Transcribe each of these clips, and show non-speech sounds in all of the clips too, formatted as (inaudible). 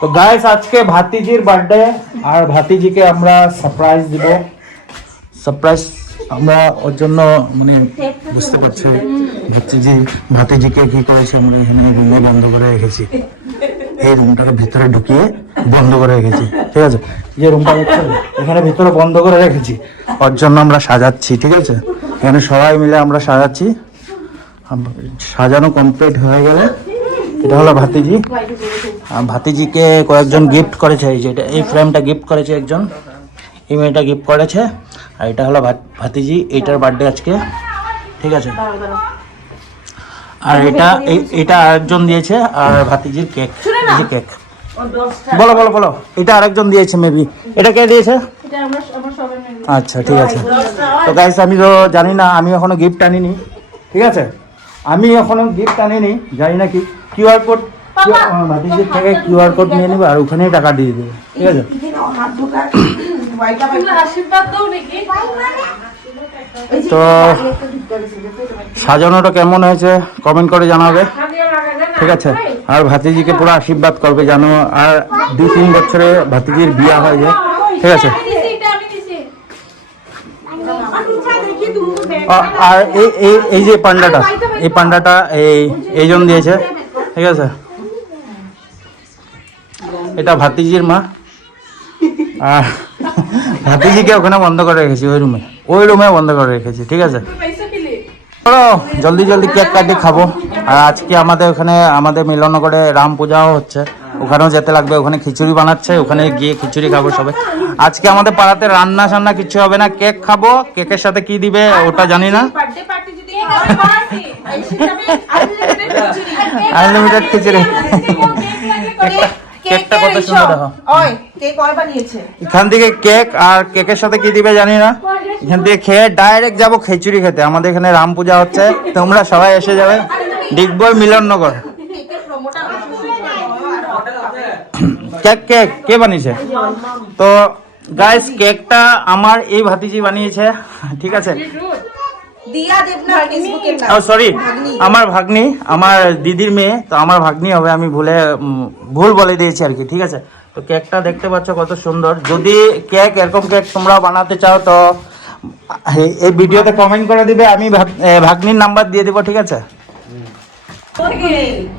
তো গাইস আজকে ভাতিজির বার্থডে আর ভাতিজিকে আমরা সারপ্রাইজ দিব। সারপ্রাইজ আমরা ওর জন্য মানে বুঝতে পারছি ভাতিজি, ভাতিজিকে কি করেছে, আমরা এখানে রুমে বন্ধ করে রেখেছি। এই রুমটাকে ভিতরে ঢুকিয়ে বন্ধ করে রেখেছি, ঠিক আছে? যে রুমটা এখানে ভিতরে বন্ধ করে রেখেছি। ওর জন্য আমরা সাজাচ্ছি, ঠিক আছে? এখানে সবাই মিলে আমরা সাজাচ্ছি। সাজানো কমপ্লিট হয়ে গেলে এটা হলো ভাতিজি। ভাতিজিকে কয়েকজন গিফট করেছে এই যে এটা এই ফ্রেমটা গিফট করেছে একজন। এই মেয়েটা গিফট করেছে। আর এটা হলো ভাতিজি এইটার বার্থডে আজকে। ঠিক আছে? আর এটা এটা আরেকজন দিয়েছে আর ভাতিজির কেক এই যে কেক বলো বলো বলো। এটা আরেকজন দিয়েছে মেবি এটা কে দিয়েছে? আচ্ছা ঠিক আছে। তো গাইস আমি তো জানি না আমি এখনও গিফট আনিনি। ঠিক আছে? আমি এখনও গিফট আনিনি জানি না কি। কিউআর কোড ভাতিজির থেকে কিউআর কোড নিয়ে নেবে আর ওখানেই টাকা দিয়ে দেবে ঠিক আছে? (coughs) আশীর্বাদ দাও নাকি? তো সাজানোটা কেমন হয়েছে? কমেন্ট করে জানাবে। ঠিক আছে? আর ভাতিজিকে পুরো আশীর্বাদ করবে জানো আর দুই তিন বছরে ভাতিজির বিয়া হয়ে যায় ঠিক আছে? আর এই এই এই যে পান্ডাটা এই পান্ডাটা এই এইজন দিয়েছে। ঠিক আছে? এটা ভাতিজির মা। আর ভাতিজিকে ওখানে বন্ধ করে রেখেছি, ওই রুমে। ওই রুমে বন্ধ করে রেখেছি, ঠিক আছে? জলদি জলদি কেক কাটি খাব। আর আজকে আমাদের ওখানে, আমাদের মিলনগরে রাম পূজাও হচ্ছে। ওখানেও যেতে লাগবে, ওখানে খিচুড়ি বানাচ্ছে, ওখানে গিয়ে খিচুড়ি খাব সবাই আজকে আমাদের পাড়াতে রান্না সান্না কিছু হবে না, কেক খাব। কেকের সাথে কি দিবে ওটা জানি না। আনলিমিটেড খিচুড়ি। কেকটা কত সুন্দর দেখো। ওই কে কয় বানিয়েছে? এখান থেকে কেক আর কেকের সাথে কি দিবে জানি না। এখান থেকে খেয়ে ডাইরেক্ট যাব খিচুড়ি খেতে। আমাদের এখানে রাম পূজা হচ্ছে। তোমরা সবাই এসে যাবে। ডিগবই মিলননগর। কেক কেক কে বানিয়েছে? তো গাইস কেকটা আমার এই ভাতিজি বানিয়েছে। ঠিক আছে? দিয়া দেবনা ফেসবুকের নাম। সরি আমার ভাগ্নি আমার দিদির মেয়ে তো আমার ভাগ্নি হবে আমি ভুলে ভুল বলে দিয়েছি আর কি ঠিক আছে? তো কেকটা দেখতে পাচ্ছ কত সুন্দর। যদি কেক এরকম কেক তোমরা বানাতে চাও তো এই- এই ভিডিওতে কমেন্ট করে দিবে আমি ভাগ- ভাগ্নির নাম্বার দিয়ে দেবো ঠিক আছে?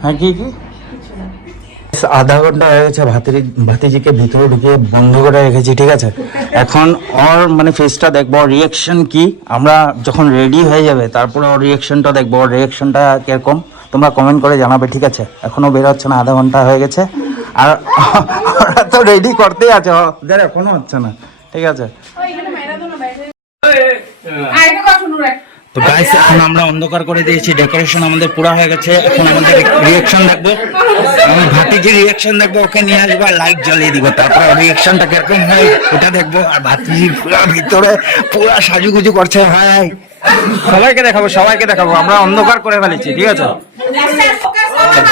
হ্যাঁ কি কি? আধা ঘণ্টা হয়ে গেছে, ভাতিজি, ভাতিজিকে ভিতরে ঢুকে বন্ধ করে রেখেছি, ঠিক আছে? এখন ওর মানে ফেসটা দেখব, ওর রিয়াকশন কি? আমরা যখন রেডি হয়ে যাবে, তারপরে ওর রিয়াকশনটা দেখব, ওর রিয়াকশনটা কীরকম? তোমরা কমেন্ট করে জানাবে, ঠিক আছে? এখনও বের হচ্ছে না, আধা ঘণ্টা হয়ে গেছে। আর ওরা তো রেডি করতেই আছে ওদের এখনও হচ্ছে না, ঠিক আছে? তো গাইস এখন আমরা অন্ধকার করে দিয়েছি ডেকোরেশন আমাদের পুরো হয়ে গেছে এখন আমাদের রিয়াকশন দেখব। আমি ভাতিজির রিয়াকশন দেখব ওকে নিয়ে আসব আর লাইট জ্বালিয়ে দিব তারপরে রিয়াকশনটা কীরকম হয় ওটা দেখব আর ভাতিজি পুরো ভিতরে পুরো সাজুগুজু করছে হাই সবাইকে দেখাবো সবাইকে দেখাবো আমরা অন্ধকার করে ফেলেছি ঠিক আছে?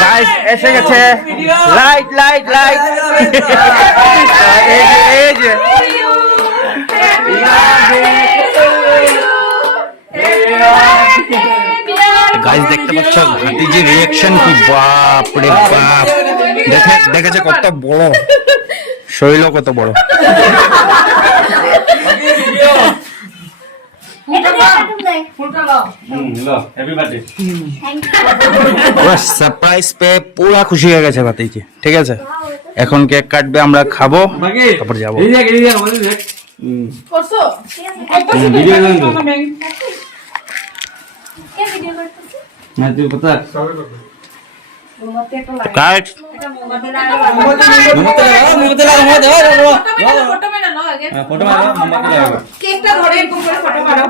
গাইস এসে গেছে। লাইট লাইট লাইট এই যে এই যে দেখতে পাচ্ছ ভাতিজি রিয়াকশন কি? বাপ। রে বাপ। দেখে দেখেছে কত বড়। শৈল কত বড়। সারপ্রাইজ পেয়ে পুরা খুশি হয়ে গেছে ভাতিজি। ঠিক আছে? এখন কেক কাটবে আমরা খাব তারপর যাব। করছ কাট। ফটো মেরা নাও আগে কেকটা ধরে এরকম করে ফটো মারো।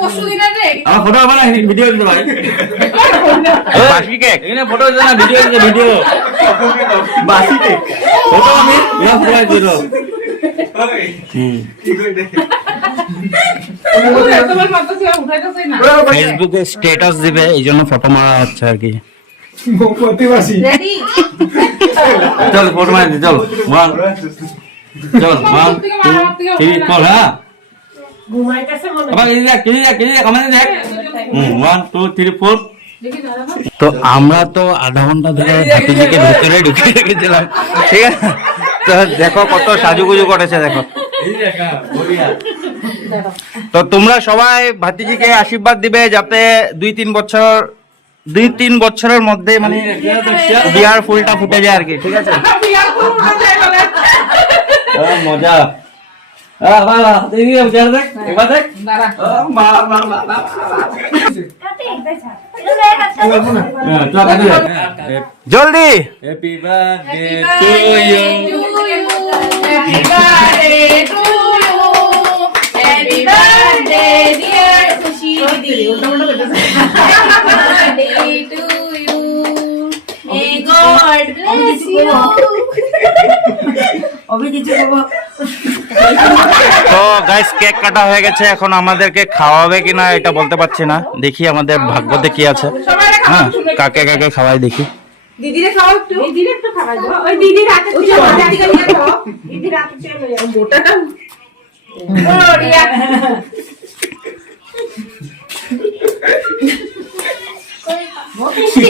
পরশু রে। বাসি কেক। না ফেসবুকে স্ট্যাটাস দিবে এই জন্য ফটো মারা হচ্ছে আর কি। চল ফটো মারি চল। ওয়ান চল ওয়ান টু থ্রি ফোর হ্যাঁ। আবার এই দেখ এই দেখ দেখ হুম ওয়ান টু থ্রি ফোর তো আমরা তো আধা ঘণ্টা ধরে ভাতিজিকে ভিতরে ঢুকে রেখেছিলাম। (laughs) ঠিক আছে? তো দেখো কত সাজুগুজু করেছে দেখো। তো তোমরা সবাই ভাতিজিকে আশীর্বাদ দিবে যাতে দুই তিন বছর দুই তিন বছরের মধ্যে মানে বিয়ার ফুলটা ফুটে যায় আর কি ঠিক আছে? মজা। হ্যাঁ। হ্যাঁ, জলদি! Happy birthday to you. তো গাইস কেক কাটা হয়ে গেছে। এখন আমাদেরকে খাওয়াবে কিনা এটা বলতে পারছি না। দেখি আমাদের ভাগ্যতে কি আছে। হ্যাঁ কাকে কাকে খাওয়াই দেখি। দিদিরে খাও একটু। দিদিরে একটু খাওয়া দাও। ওই দিদির হাতে তুলে মাথা থেকে নিয়ে খাও। দিদির হাতে তুলে মোটাটা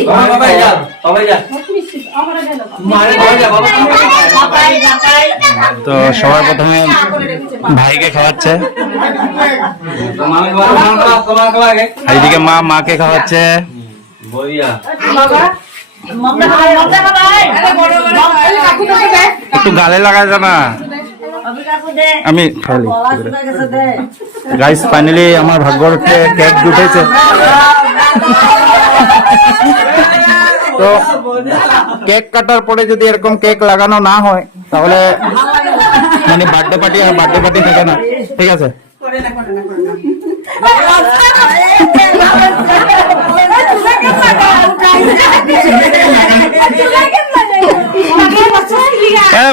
বাবা, বাবাই যা, বাবাই যা। মারে বাবাই যা, বাবা। তো সবার প্রথমে ভাইকে খাওয়াচ্ছে। এদিকে মা মাকে খাওয়াচ্ছে। বইয়া। একটু গালে লাগা না আমি খালি গাইস ফাইনালি আমার ভাগ্যর কেক জুটেছে তো কেক কাটার পরে যদি এরকম কেক লাগানো না হয় তাহলে মানে বার্থডে পার্টি আর বার্থডে পার্টি থাকে না ঠিক আছে হ্যাঁ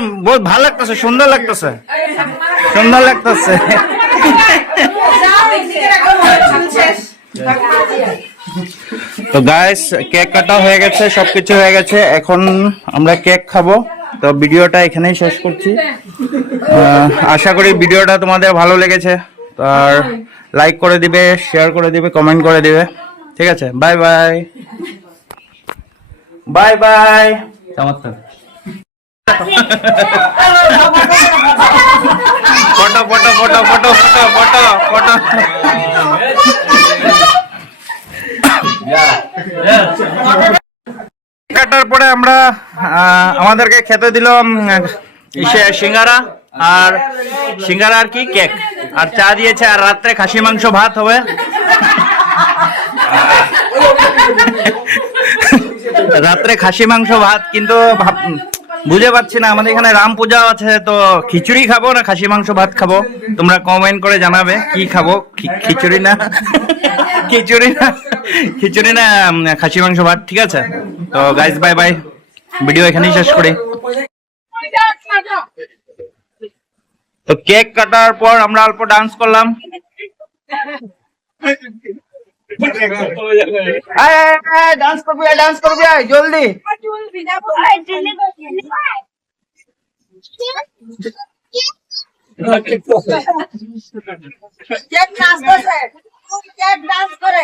লাগতেছে, সুন্দর লাগতেছে। সুন্দর লাগতেছে। তো গাইস কেক কাটা হয়ে গেছে, সবকিছু হয়ে গেছে। এখন আমরা কেক খাব। তো ভিডিওটা এখানেই শেষ করছি। আশা করি ভিডিওটা তোমাদের ভালো লেগেছে। আর লাইক করে দিবে শেয়ার করে দিবে কমেন্ট করে দিবে। ঠিক আছে বাই বাই বাই বাই। চমৎকার। Photo photo photo photo photo photo photo. কাটার পরে আমরা আমাদেরকে খেতে দিল সিঙ্গারা আর সিঙ্গারা আর কি কেক? আর চা দিয়েছে আর রাত্রে খাসি মাংস ভাত হবে। রাত্রে খাসি মাংস, ভাত, কিন্তু বুঝে পাচ্ছি না। আমাদের এখানে রাম পূজা আছে, তো খিচুড়ি খাব না খাসি মাংস, ভাত খাব? তোমরা কমেন্ট করে জানাবে, কি খাব? (laughs) খিচুড়ি না? খিচুড়ি না? খিচুড়ি না খাসি মাংস, ভাত, ঠিক আছে? তো গাইস বাই বাই ভিডিও এখানেই শেষ করি। তো কেক কাটার পর আমরা অল্প ডান্স করলাম। ডান্স করবি ডান্স করবি আয়, জলদি। ডান্স করে।